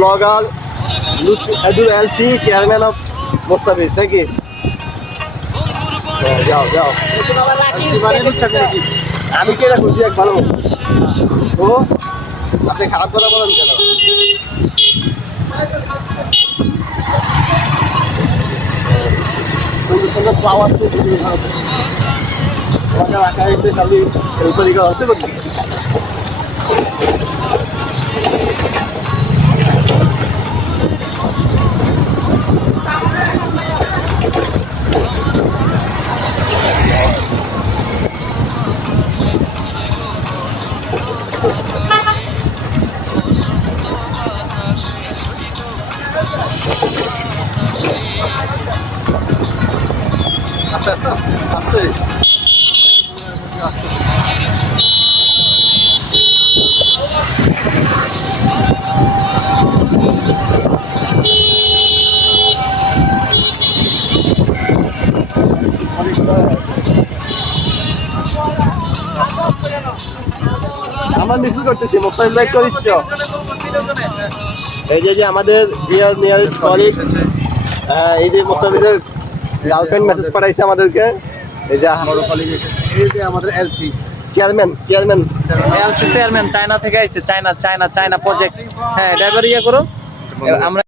Blogger Edul LC chairman of Mostafiz নাকি? হ্যাঁ, যাও যাও। আমি কে রাখুন এক ভালো ও আপনি খারাপ কথা বলেন কেন? পাওয়ার তো রাখা হয়েছে খালি উপরিকা হতে পারি আস্তে আস্তে আস্তে আমার মিছিল করতেছি মোস্তাফিজ ভাই করিচ্ছ এই যে যে আমাদের ডিয়ার নিয়ারেস্ট কলিগ এই যে মোস্তাফিজের গার্লফ্রেন্ড মেসেজ পাঠাইছে আমাদেরকে। এই যে এই যে আমাদের LC chairman chairman LC chairman China থেকে আইছে চায়না চায়না চায়না প্রজেক্ট হ্যাঁ ড্রাইভার ইয়ে করো। আমরা